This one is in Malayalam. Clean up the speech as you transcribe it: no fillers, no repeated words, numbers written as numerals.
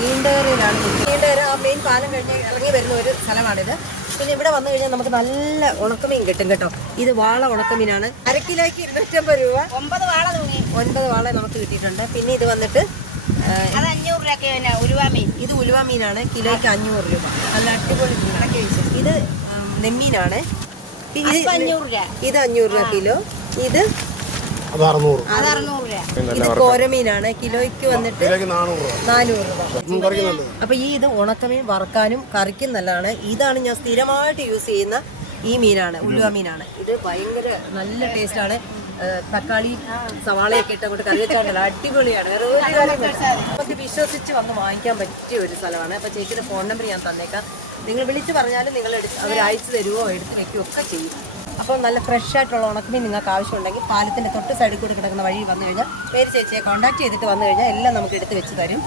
നീണ്ടേറിയിലാണ്. നീണ്ടേറ് ആ മെയിൻ പാലം കഴിഞ്ഞ് ഇറങ്ങി വരുന്ന ഒരു സ്ഥലമാണിത്. പിന്നെ ഇവിടെ വന്നു കഴിഞ്ഞാൽ നമുക്ക് നല്ല ഉണക്കമീൻ കിട്ടും കേട്ടോ. ഇത് വാള ഉണക്കമീനാണ്. അര കിലോയ്ക്ക് 250 രൂപ. 9 വാള നമുക്ക് കിട്ടിയിട്ടുണ്ട്. പിന്നെ ഇത് വന്നിട്ട് 500 രൂപ ഉലുവാമീൻ. ഇത് ഉലുവാമീനാണ്. കിലോയ്ക്ക് 500 രൂപ. നല്ല അടിപൊളി. ഇത് നെമ്മീനാണ്. ഇത് 500 രൂപ കിലോ. ഇത് 600 രൂപ. ഇത് കോരമീനാണ്. കിലോയ്ക്ക് വന്നിട്ട് 400 രൂപ. അപ്പൊ ഇത് ഉണക്കമീൻ വറുക്കാനും കറിക്കും നല്ലതാണ്. ഇതാണ് ഞാൻ സ്ഥിരമായിട്ട് യൂസ് ചെയ്യുന്ന ഈ മീനാണ്, ഉലുവ മീനാണ്. ഇത് ഭയങ്കര നല്ല ടേസ്റ്റാണ്. തക്കാളി സവാളയൊക്കെ ഇട്ട് അങ്ങോട്ട് കറി വെച്ചാൽ അടിപൊളിയാണ്. വേറെ ഒരു കാര്യം നമുക്ക് വിശ്വസിച്ച് വന്ന് വാങ്ങിക്കാൻ പറ്റിയ ഒരു സ്ഥലമാണ്. അപ്പോൾ ചേച്ചിയുടെ ഫോൺ നമ്പർ ഞാൻ തന്നേക്കാം. നിങ്ങൾ വിളിച്ച് പറഞ്ഞാലും നിങ്ങൾ അവർ അയച്ചു തരുമോ എടുത്ത് വെക്കുകയോ ഒക്കെ ചെയ്യും. അപ്പോൾ നല്ല ഫ്രഷ് ആയിട്ടുള്ള ഉണക്കമീൻ നിങ്ങൾക്ക് ആവശ്യമുണ്ടെങ്കിൽ പാലത്തിൻ്റെ തൊട്ട് സൈഡിൽ കൂടെ കിടക്കുന്ന വഴി വന്നു കഴിഞ്ഞാൽ പേര് ചേച്ചിയെ കോൺടാക്ട് ചെയ്തിട്ട് വന്നു കഴിഞ്ഞാൽ എല്ലാം നമുക്ക് എടുത്ത് വെച്ച് തരും.